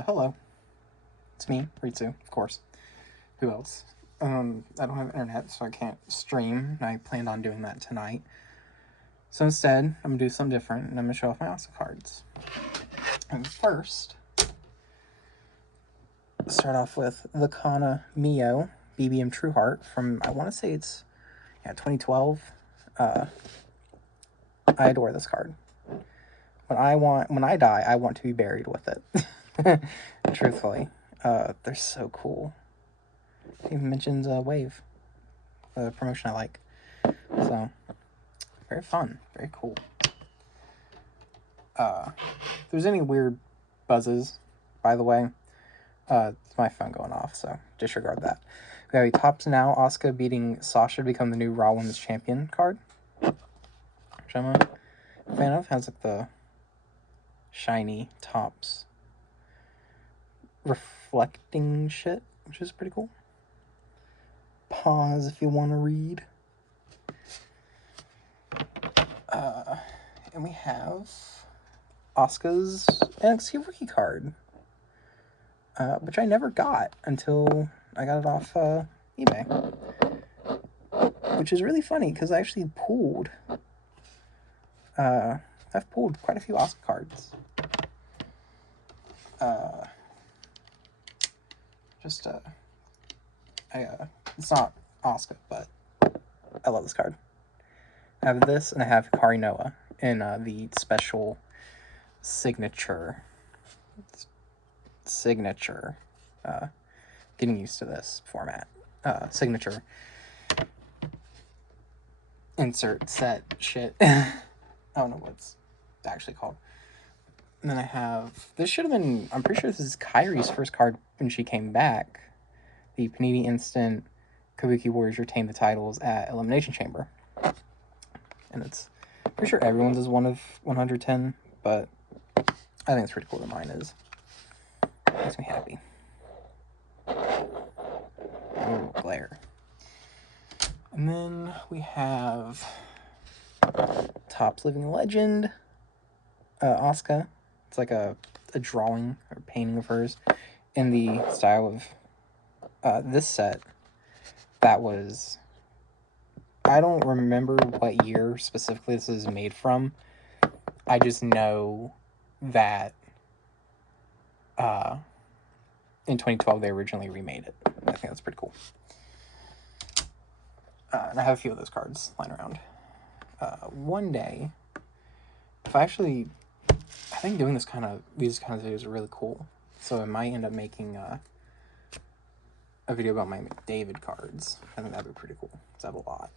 Hello. It's me, Ritsu, of course. Who else? I don't have internet, so I can't stream. I planned on doing that tonight. So instead, I'm gonna do something different, and I'm gonna show off my Asuka cards. And first, start off with the Kana Mio BBM True Heart from, I want to say it's 2012. I adore this card. When I die, I want to be buried with it. Truthfully, they're so cool. It even mentions Wave, the promotion I like. So very fun, very cool. If there's any weird buzzes, by the way, it's my phone going off, so disregard that. We have a Tops Now Asuka beating Sasha to become the new Raw Women's Champion card, which I'm a fan of. Has like the shiny tops reflecting shit, which is pretty cool. Pause if you want to read. And we have Asuka's NXT rookie card, which I never got until I got it off eBay, which is really funny because I actually pulled. I've pulled quite a few Asuka cards. It's not Asuka, but I love this card. I have this, and I have Hikari Noah in the special signature. Getting used to this format. Signature insert set shit. I don't know what it's actually called. And then I have, this should have been, I'm pretty sure this is Kairi's first card when she came back. The Panini Instant Kabuki Warriors retain the titles at Elimination Chamber. And it's, pretty sure everyone's is one of 110, but I think it's pretty cool that mine is. Makes me happy. Oh, glare. And then we have Topps Living Legend, Asuka. It's like a drawing or painting of hers in the style of this set. That was, I don't remember what year specifically this is made from. I just know that in 2012 they originally remade it. I think that's pretty cool. And I have a few of those cards lying around. One day, I think doing these kind of videos are really cool. So I might end up making a video about my McDavid cards. I think that'd be pretty cool. Because I have a lot.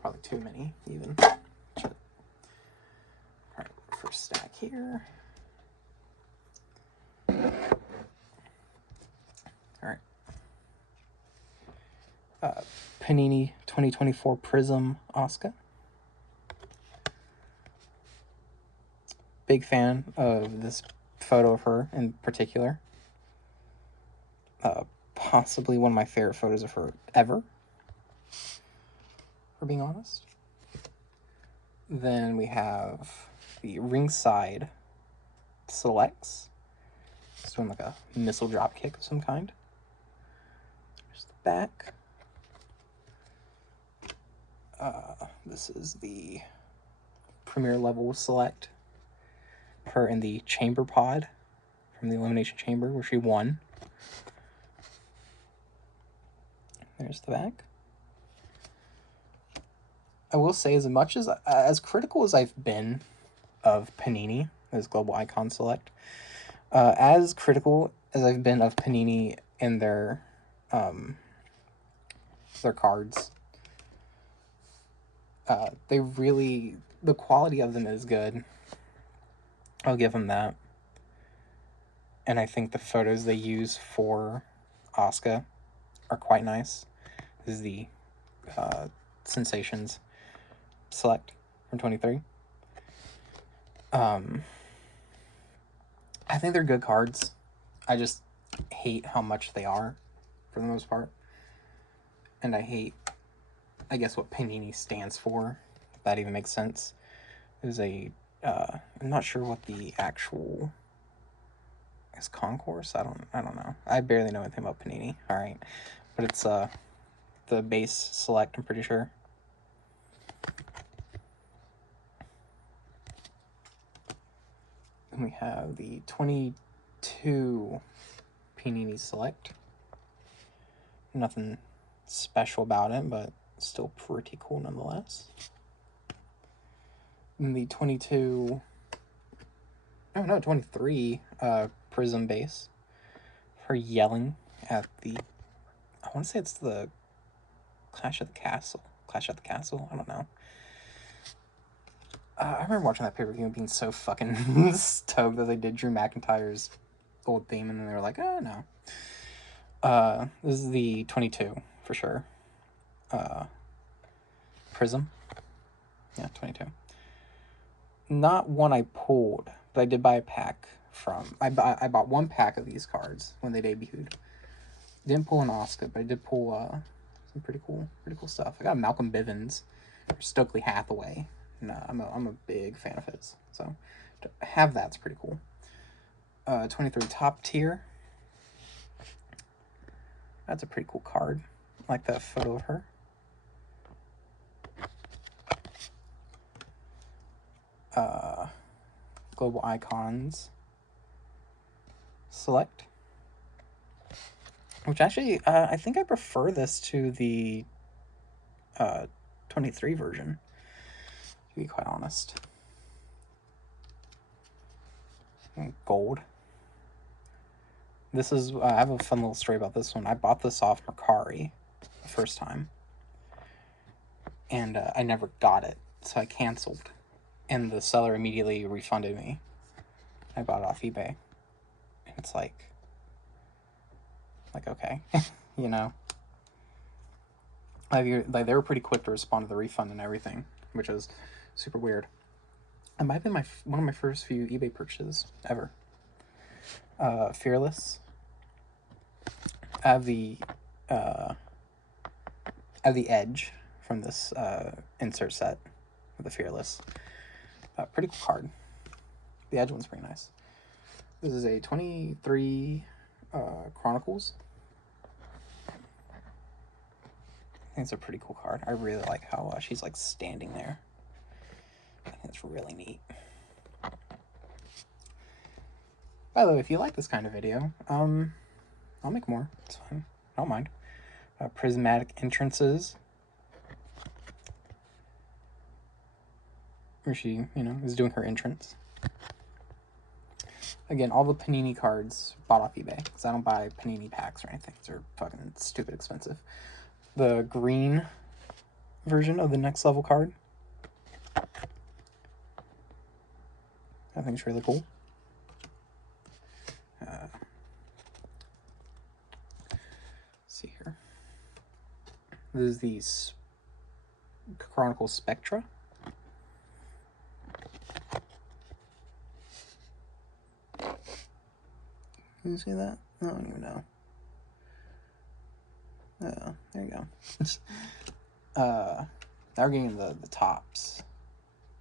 Probably too many, even. Alright, first stack here. Alright. Panini 2024 Prism Asuka. Big fan of this photo of her in particular. Possibly one of my favorite photos of her ever, for being honest. Then we have the ringside selects. It's doing like a missile drop kick of some kind. There's the back. This is the premier level select. Her in the chamber pod from the Elimination Chamber where she won. There's the back. I will say, as critical as I've been of Panini as Global Icon Select, as critical as I've been of Panini in their cards, the quality of them is good. I'll give them that. And I think the photos they use for Asuka are quite nice. This is the Sensations Select from 23. I think they're good cards. I just hate how much they are, for the most part. And I hate, I guess, what Panini stands for, if that even makes sense. There's I'm not sure what the actual It's Concourse? I don't know. I barely know anything about Panini. Alright. But it's the base select, I'm pretty sure. And we have the 22 Panini Select. Nothing special about it, but still pretty cool nonetheless. And the 23 Prism base. Her yelling at the, I want to say it's the Clash at the Castle, I don't know. I remember watching that pay-per-view and being so fucking stoked that they did Drew McIntyre's old theme, and then they were like, oh, no. This is the 22, for sure. Prism. Yeah, 22. Not one I pulled, but I did buy a pack from... I bought one pack of these cards when they debuted. Didn't pull an Asuka, but I did pull some pretty cool stuff. I got Malcolm Bivens, or Stokely Hathaway. And, I'm a big fan of his, so to have that's pretty cool. 23 Top Tier. That's a pretty cool card. I like that photo of her. Global Icons Select. Which actually, I think I prefer this to the 23 version, to be quite honest. And gold. This is, I have a fun little story about this one. I bought this off Mercari the first time, and I never got it, so I canceled. And the seller immediately refunded me. I bought it off eBay. And it's like okay, you know? Like, they were pretty quick to respond to the refund and everything, which is super weird. It might have been one of my first few eBay purchases ever. Fearless. I have the Edge from this insert set with the Fearless. Pretty cool card. The Edge one's pretty nice. This is a 23 Chronicles. I think it's a pretty cool card. I really like how she's like standing there. I think it's really neat. By the way, if you like this kind of video, I'll make more. It's fine. I don't mind. Prismatic Entrances. Where she, is doing her entrance. Again, all the Panini cards bought off eBay, because I don't buy Panini packs or anything. They're fucking stupid expensive. The green version of the Next Level card. I think it's really cool. Let's see here. This is the Chronicle Spectra. Can you see that? I don't even know. Oh, there you go. Now we're getting the tops,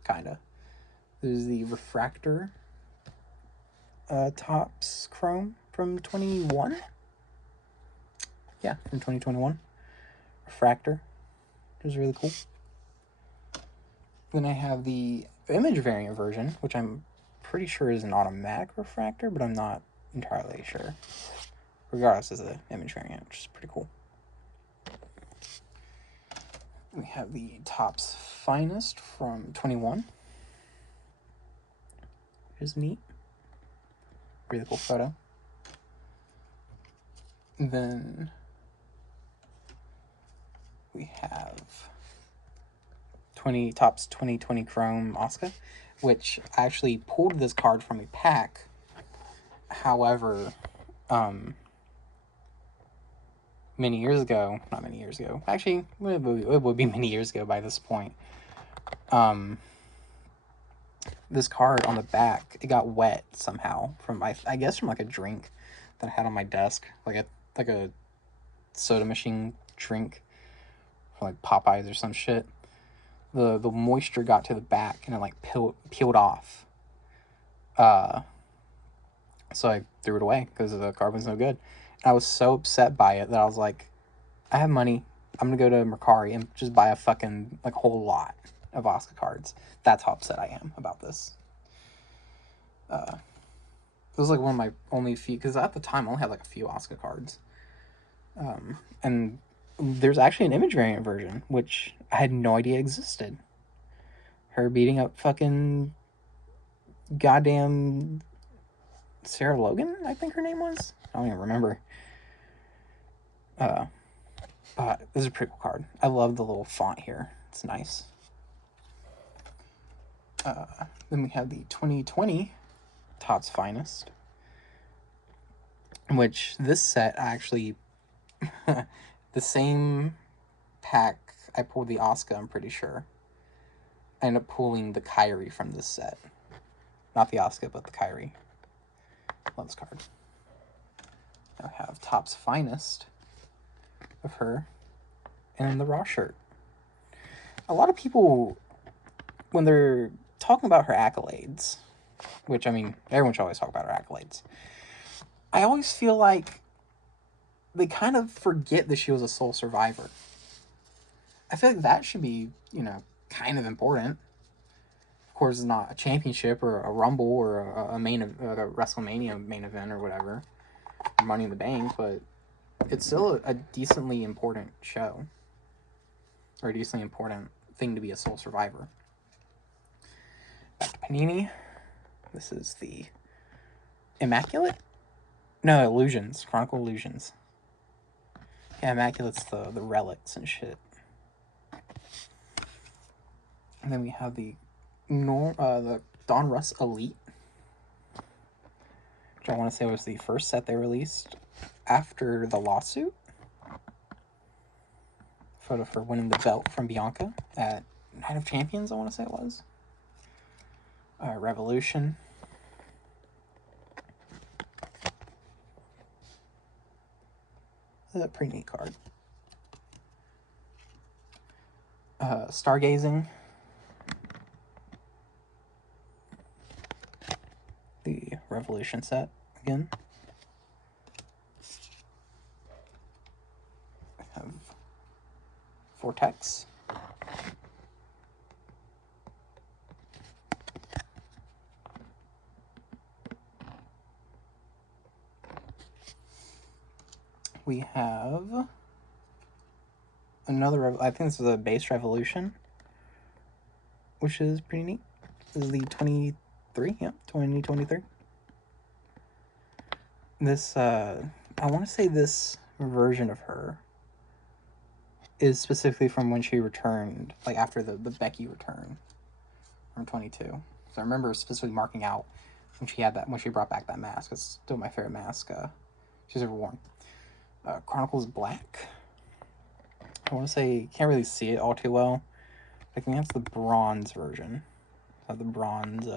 kinda. This is the Refractor tops chrome from 21. Yeah, from 2021. Refractor, which is really cool. Then I have the image variant version, which I'm pretty sure is an automatic refractor, but I'm not entirely sure. Regardless, is the image variant, which is pretty cool. We have the Topps Finest from 21. Which is neat. Really cool photo. And then we have Topps 2020 Chrome Asuka, which I actually pulled this card from a pack. However, not many years ago, actually, it would be many years ago by this point, this card on the back, it got wet somehow from, I guess from like a drink that I had on my desk, like a soda machine drink from like Popeyes or some shit. The moisture got to the back and it like peeled off. So I threw it away because the card was no good. And I was so upset by it that I was like, I have money. I'm going to go to Mercari and just buy a fucking, like, whole lot of Asuka cards. That's how upset I am about this. It was, like, one of my only few... Because at the time, I only had, like, a few Asuka cards. And there's actually an image variant version, which I had no idea existed. Her beating up fucking goddamn Sarah Logan, I think her name was. I don't even remember. But this is a pretty cool card. I love the little font here. It's nice. Then we have the 2020 Topps Finest, which this set actually the same pack I pulled the Asuka, I'm pretty sure. I ended up pulling the Kyrie from this set. Not the Asuka, but the Kyrie. Love this card. Now I have Topps Finest of her and the Raw shirt. A lot of people, when they're talking about her accolades, which, I mean, everyone should always talk about her accolades, I always feel like they kind of forget that she was a sole survivor. I feel like that should be, you know, kind of important. Of course, it's not a championship or a Rumble or a WrestleMania main event or whatever, or Money in the Bank, but it's still a decently important show, or a decently important thing to be a sole survivor. Back to Panini. This is the Immaculate? No, Illusions. Chronicle Illusions. Yeah, Immaculate's the relics and shit. And then we have the Don Russ Elite, which I want to say was the first set they released after the lawsuit. Photo for winning the belt from Bianca at Night of Champions, I want to say it was. Revolution. That's a pretty neat card. Stargazing. The Revolution set again. I have Vortex. We have another, I think this is a base Revolution, which is pretty neat. This is the 23, yeah, 2023. This, I want to say this version of her is specifically from when she returned, like after the Becky return from 22. So I remember specifically marking out when she had that, when she brought back that mask. It's still my favorite mask she's ever worn. Chronicles Black. I want to say, can't really see it all too well. I think that's the bronze version. The bronze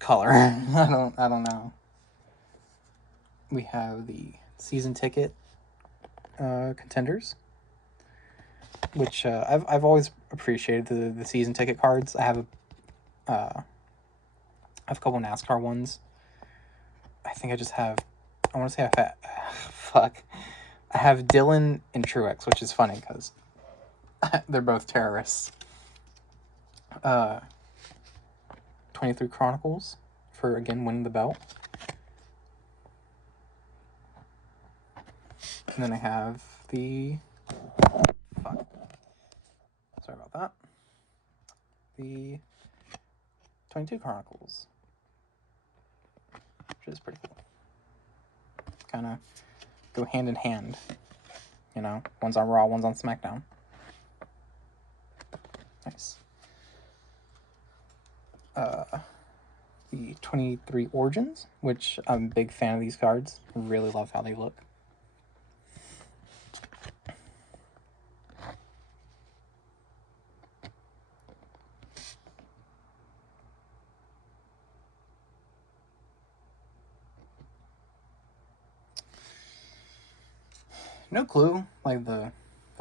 color. I don't know. We have the season ticket contenders, which I've always appreciated the season ticket cards. I have a couple NASCAR ones. I think I just have, I want to say I have Dylan and Truex, which is funny because they're both terrorists. 23 Chronicles for, again, winning the belt. And then I have the... Fuck. Sorry about that. The 22 Chronicles, which is pretty cool. Kind of go hand in hand. You know, one's on Raw, one's on SmackDown. Nice. The 23 Origins, which I'm a big fan of these cards. Really love how they look. No clue, like the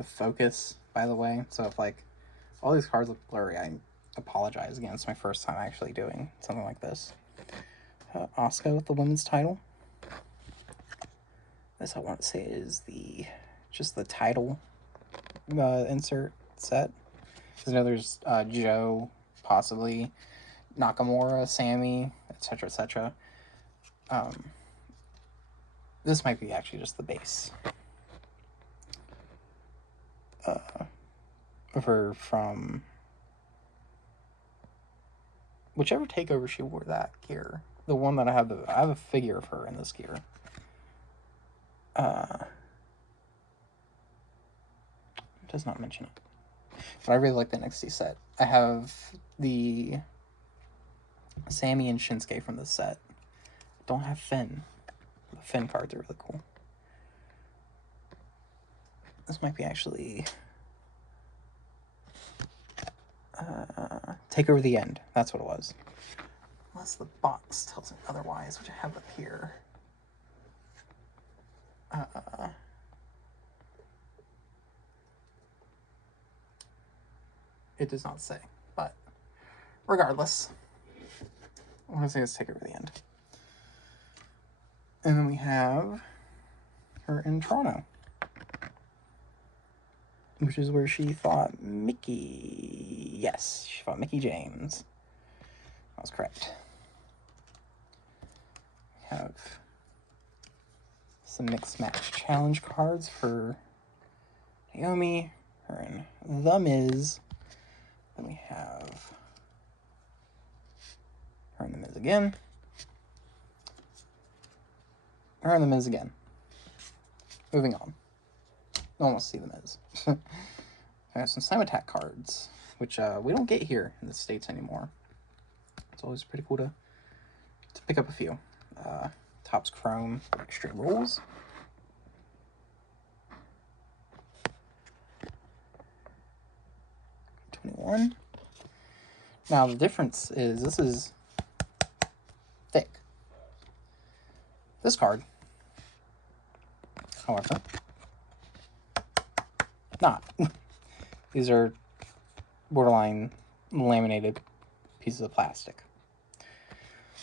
focus, by the way. So if like all these cards look blurry, I apologize again. It's my first time actually doing something like this. Asuka with the women's title. This I want to say is just the title insert set. Because I know there's Joe, possibly Nakamura, Sammy, etc., etc. This might be actually just the base of her from whichever takeover she wore that gear. The one that I have a figure of her in this gear. It does not mention it. But I really like the NXT set. I have the Sammy and Shinsuke from this set. Don't have Finn. The Finn cards are really cool. This might be actually Take Over the End. That's what it was. Unless the box tells me otherwise, which I have up here. It does not say, but regardless, I want to say it's Take Over the End. And then we have her in Toronto, which is where she fought Mickey. Yes, she fought Mickey James. That was correct. We have some mixed match challenge cards for Naomi, her and The Miz. Then we have her and The Miz again. Her and The Miz again. Moving on. No one wants to see The Miz. I have some Slam Attack cards, which we don't get here in the States anymore. It's always pretty cool to pick up a few. Topps Chrome Extreme Rules. #21. Now the difference is this is thick. This card, however, not. These are borderline laminated pieces of plastic.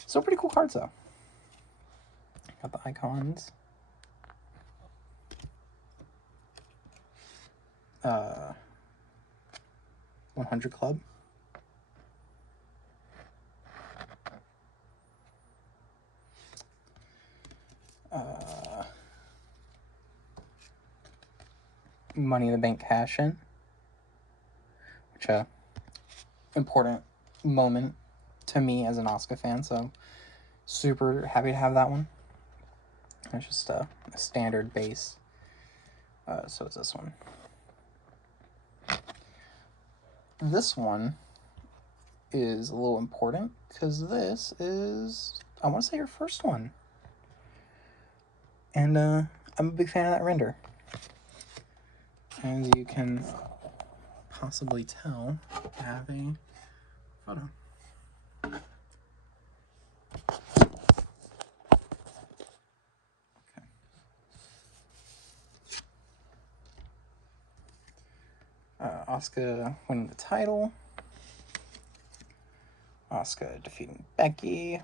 Still pretty cool cards though. Got the icons. 100 Club. Money in the Bank cash in, which important moment to me as an Asuka fan, so super happy to have that one. It's just a standard base. So is this one. This one is a little important because this is, I want to say, your first one. And I'm a big fan of that render. As you can possibly tell, I have a photo. Okay. Asuka winning the title. Asuka defeating Becky.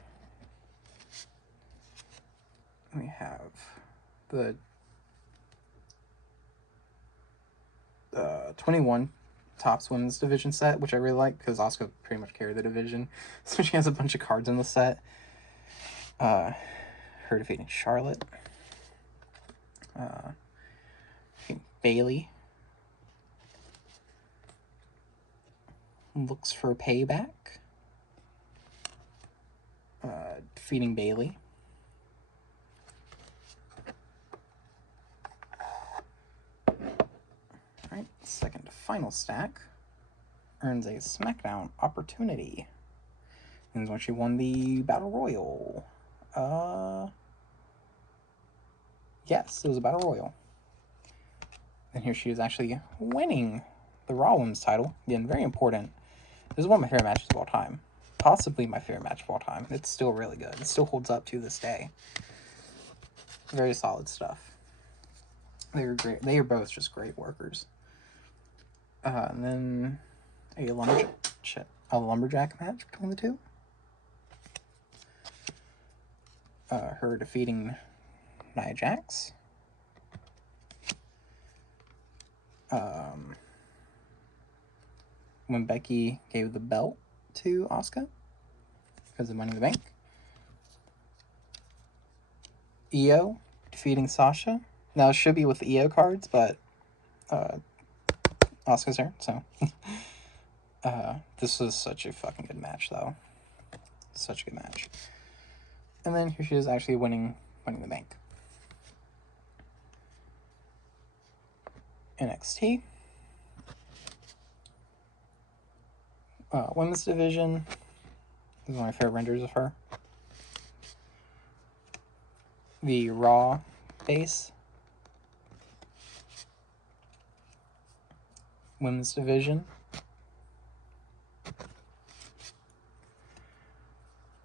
We have the 21 Topps Women's Division set, which I really like because Asuka pretty much carried the division. So she has a bunch of cards in the set. Her defeating Charlotte. Defeating Bailey. Looks for payback. Defeating Bailey. Alright, second to final stack. Earns a SmackDown opportunity. And is when she won the Battle Royal. Yes, it was a Battle Royal. And here she is actually winning the Raw Women's title. Again, very important. This is one of my favorite matches of all time. Possibly my favorite match of all time. It's still really good. It still holds up to this day. Very solid stuff. They were great. They are both just great workers. And then a lumberjack match between the two. her defeating Nia Jax. When Becky gave the belt to Asuka because of Money in the Bank. Io defeating Sasha. Now, it should be with the Io cards, but Asuka's there, so. This was such a fucking good match, though. Such a good match. And then here she is actually winning the Bank. NXT. Women's division. This is one of my favorite renders of her. The Raw base. Women's division.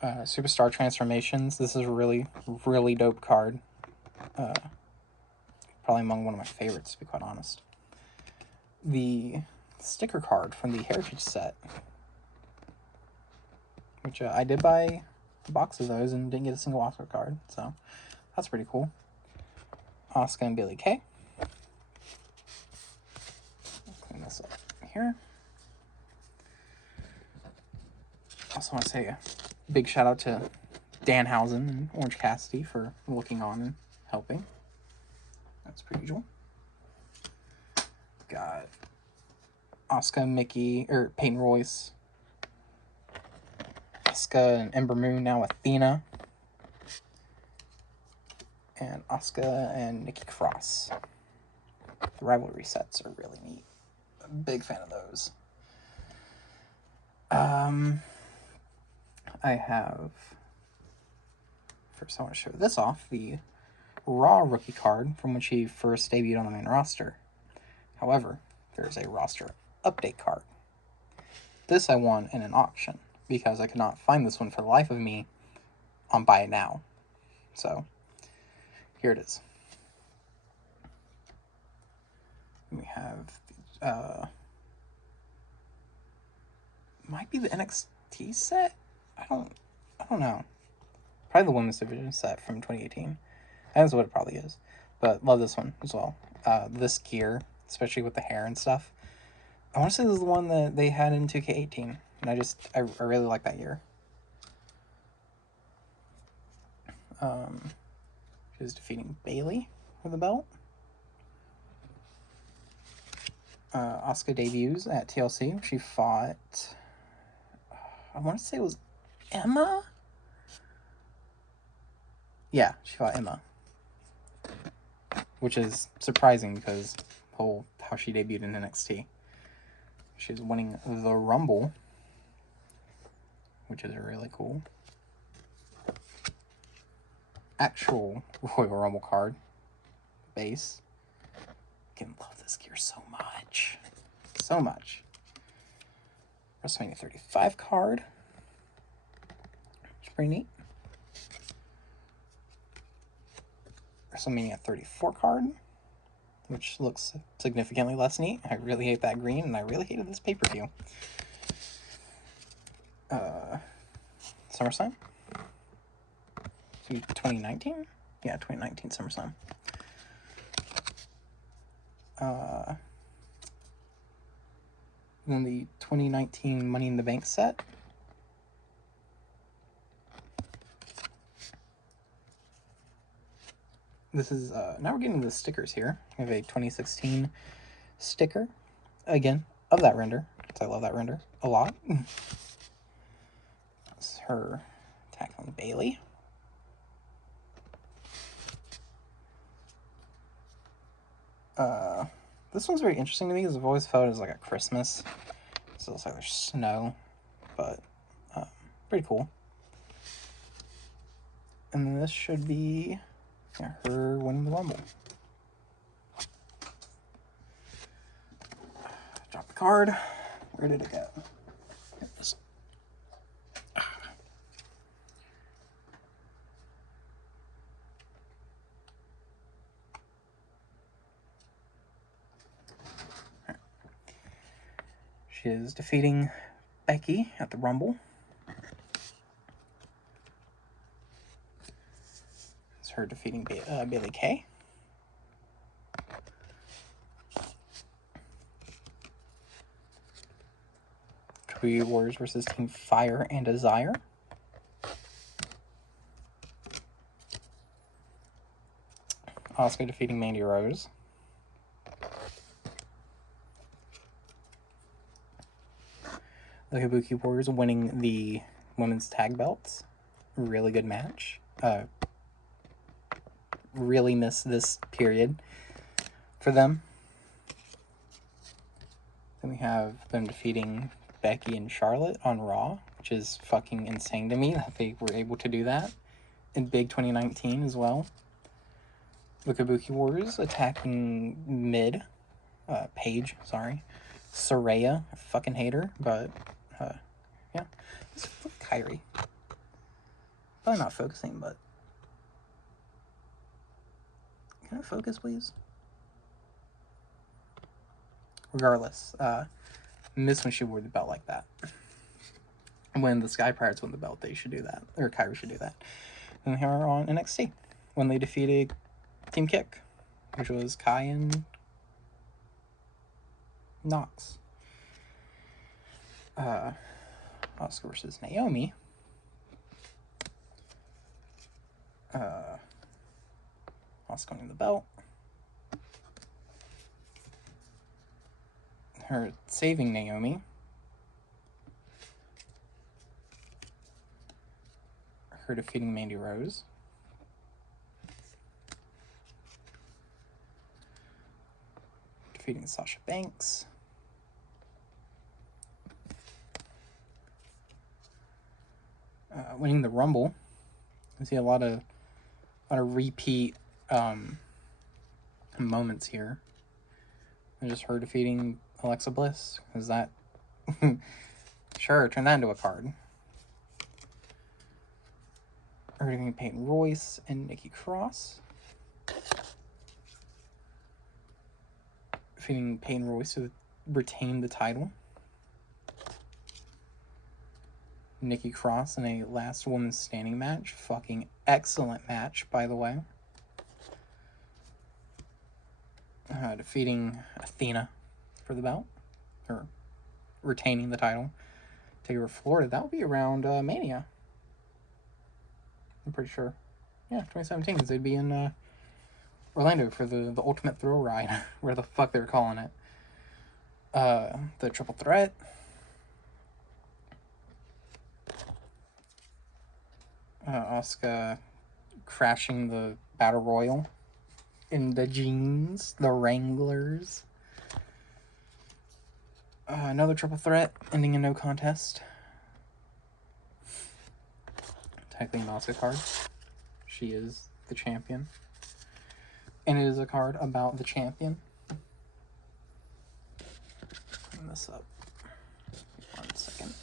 Superstar transformations. This is a really, really dope card. Probably among one of my favorites, to be quite honest. The sticker card from the Heritage set, which I did buy a box of those and didn't get a single Asuka card, so that's pretty cool. Asuka and Billie Kay. Clean this up here. Also want to say a big shout out to Danhausen and Orange Cassidy for looking on and helping. That's pretty cool. Got Asuka, Mickey, or Peyton Royce. Asuka and Ember Moon, now Athena. And Asuka and Nikki Cross. The rivalry sets are really neat. I'm a big fan of those. I have, first I want to show this off, the Raw rookie card from when she first debuted on the main roster. However, there's a roster update card. This I won in an auction because I could not find this one for the life of me on Buy It Now. So, here it is. We have, might be the NXT set? I don't know. Probably the women's division set from 2018. That's what it probably is. But love this one as well. This gear, especially with the hair and stuff. I want to say this is the one that they had in 2K18. And I really like that gear. She's defeating Bayley for the belt. Asuka debuts at TLC. She fought, I want to say it was Emma? Yeah, she fought Emma. Which is surprising because how she debuted in NXT. She's winning the Rumble, which is really cool. Actual Royal Rumble card base. I can love this gear so much. So much. WrestleMania 35 card. Which is pretty neat. WrestleMania 34 card, which looks significantly less neat. I really hate that green, and I really hated this pay-per-view. SummerSlam? 2019? Yeah, 2019 SummerSlam. Then the 2019 Money in the Bank set. This is, now we're getting the stickers here. We have a 2016 sticker, again, of that render, because I love that render a lot. That's her tackling Bayley. This one's very interesting to me, because I've always felt it as like a Christmas. So it looks like there's snow, but pretty cool. And then this should be her winning the Rumble. Drop the card. Where did it go? Here it is. She is defeating Becky at the Rumble. her defeating Bailey Kay. Kabuki Warriors versus Team Fire and Desire. Asuka defeating Mandy Rose. The Kabuki Warriors winning the women's tag belts. Really good match. Really miss this period for them. Then we have them defeating Becky and Charlotte on Raw, which is fucking insane to me that they were able to do that in Big 2019 as well. The Kabuki Warriors attacking Mid, Paige, sorry. Saraya, I fucking hate her, but, yeah. Let's flip Kyrie. Probably not focusing, but... Can I focus, please? Regardless, miss when she wore the belt like that. When the Sky Pirates won the belt, they should do that. Or Kyrie should do that. And here are on NXT, when they defeated Team Kick, which was Kai and Nox. Asuka versus Naomi. Asuka winning the belt. Her saving Naomi. Her defeating Mandy Rose. Defeating Sasha Banks. Winning the Rumble. I see a lot of repeat moments here. And just her defeating Alexa Bliss. Is that... Sure, turn that into a card. Her defeating Peyton Royce and Nikki Cross. Defeating Peyton Royce to retain the title. Nikki Cross in a last woman standing match. Fucking excellent match, by the way. Defeating Athena for the belt. Or retaining the title. Take over Florida. That would be around Mania. I'm pretty sure. Yeah, 2017, because they'd be in Orlando for the Ultimate Thrill Ride. Where the fuck they were calling it. The Triple Threat. Asuka crashing the Battle Royal in the jeans, the Wranglers. Another triple threat ending in no contest. Technically an Asuka card. She is the champion. And it is a card about the champion. Clean this up. 1 second.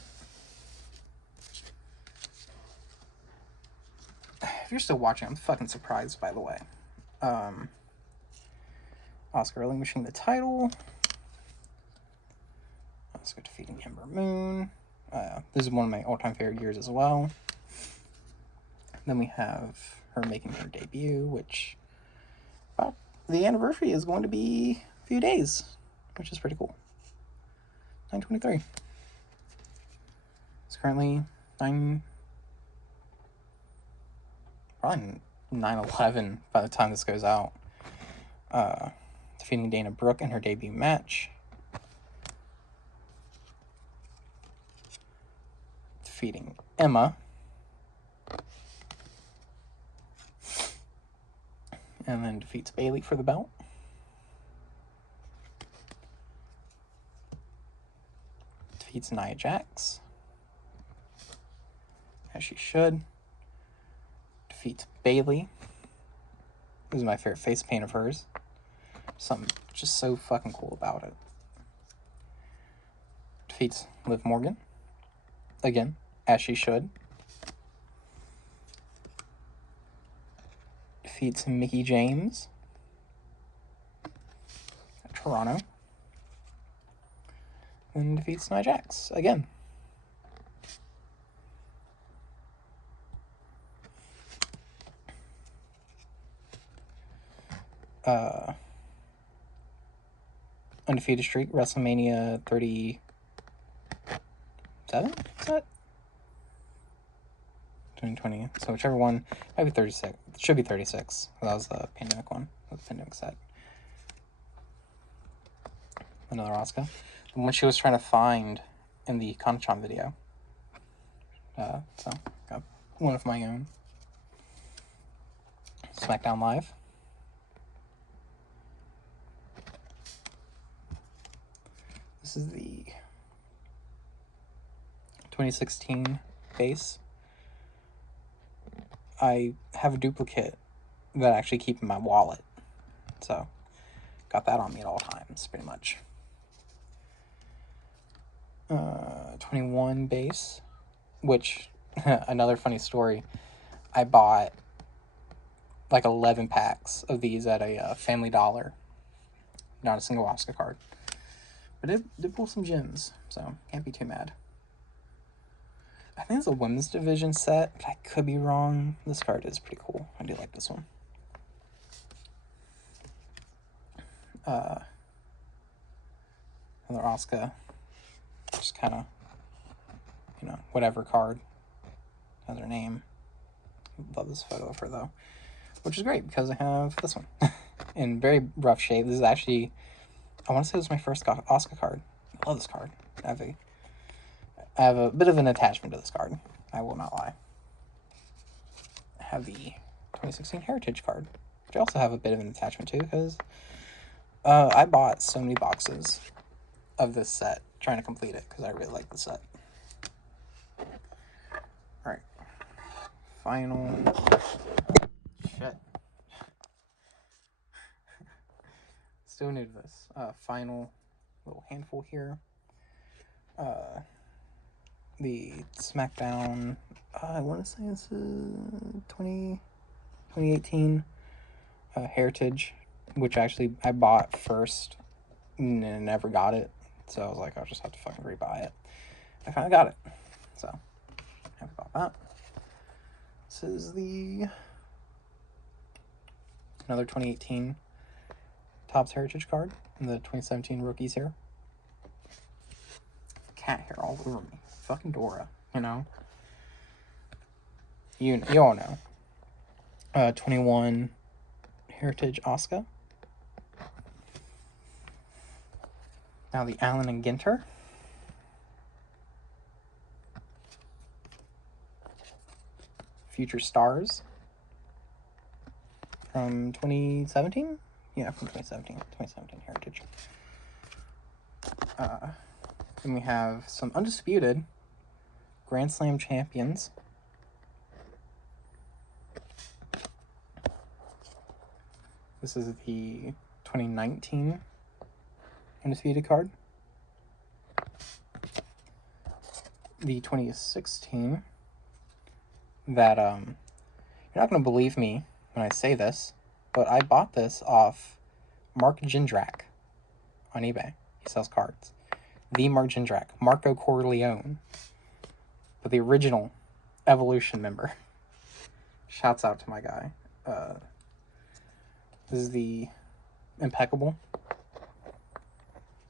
If you're still watching, I'm fucking surprised, by the way. Asuka relinquishing the title. Asuka defeating Ember Moon. This is one of my all-time favorite years as well. Then we have her making her debut, which... Well, the anniversary is going to be a few days, which is pretty cool. 9/23. It's currently probably 9/11 by the time this goes out. Defeating Dana Brooke in her debut match. Defeating Emma. And then defeats Bayley for the belt. Defeats Nia Jax. As she should. Defeats Bayley. This is my favorite face paint of hers. Something just so fucking cool about it. Defeats Liv Morgan. Again, as she should. Defeats Mickie James at Toronto. And defeats Nia Jax again. undefeated streak, WrestleMania 37, is that? 2020, so whichever one, might be 36, it should be 36, that was the pandemic one, the pandemic set. Another Asuka, the one she was trying to find in the Kanchan video. So, got one of my own. SmackDown Live. This is the 2016 base. I have a duplicate that I actually keep in my wallet. So, got that on me at all times, pretty much. 21 base, which, another funny story, I bought like 11 packs of these at a Family Dollar. Not a single Asuka card. But it did pull some gems, so can't be too mad. I think it's a women's division set, but I could be wrong. This card is pretty cool. I do like this one. Another Asuka. Just kind of, whatever card. Has her name. Love this photo of her, though. Which is great, because I have this one. In very rough shape. This is actually, I want to say this was my first Asuka card. I love this card. I have a bit of an attachment to this card. I will not lie. I have the 2016 Heritage card, which I also have a bit of an attachment to, because I bought so many boxes of this set trying to complete it, because I really like the set. Alright. Final. Shit. Still new to this. Final little handful here. The SmackDown, I want to say this is 2018 Heritage, which actually I bought first and never got it. So I was like, I'll just have to fucking rebuy it. I finally got it. So, happy about that. This is another 2018 Topps Heritage card, and the 2017 rookies here. Cat hair all over me. Fucking Dora, You all know. 21 Heritage Asuka. Now the Allen and Ginter. Future Stars. From 2017? Yeah, from 2017. 2017 Heritage. Then we have some undisputed Grand Slam champions. This is the 2019 undisputed card. The 2016 that, you're not going to believe me when I say this, but I bought this off Mark Jindrak on eBay. He sells cards. The Mark Jindrak, Marco Corleone, but the original Evolution member. Shouts out to my guy. This is the Impeccable.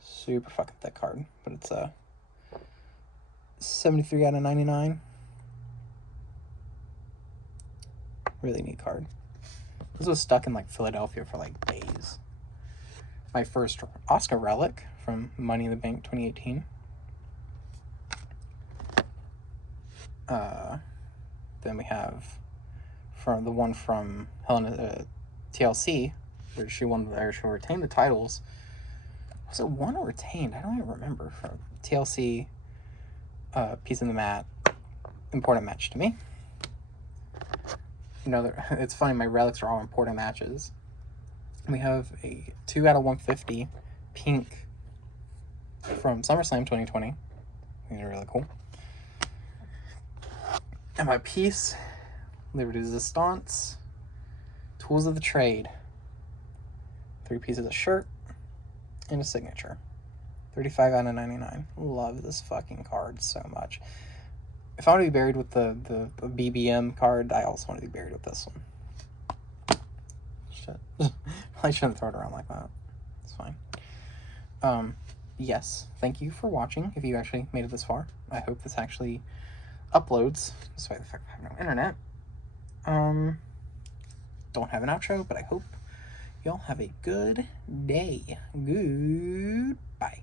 Super fucking thick card, but it's a 73 out of 99. Really neat card. This was stuck in Philadelphia for days. My first Asuka relic from Money in the Bank 2018. Then we have from the one from TLC, where she retained the titles. Was it won or retained? I don't even remember. From TLC, Piece in the Mat, important match to me. It's funny, my relics are all important matches. We have a 2 out of 150 pink from SummerSlam 2020. These are really cool. And my piece, Liberty Resistance, Tools of the Trade. 3 pieces of shirt and a signature. 35 out of 99. Love this fucking card so much. If I want to be buried with the BBM card, I also want to be buried with this one. shit. Probably shouldn't throw it around like that. It's fine. Yes, thank you for watching, if you actually made it this far. I hope this actually uploads, despite the fact I have no internet. Don't have an outro, but I hope y'all have a good day. Goodbye.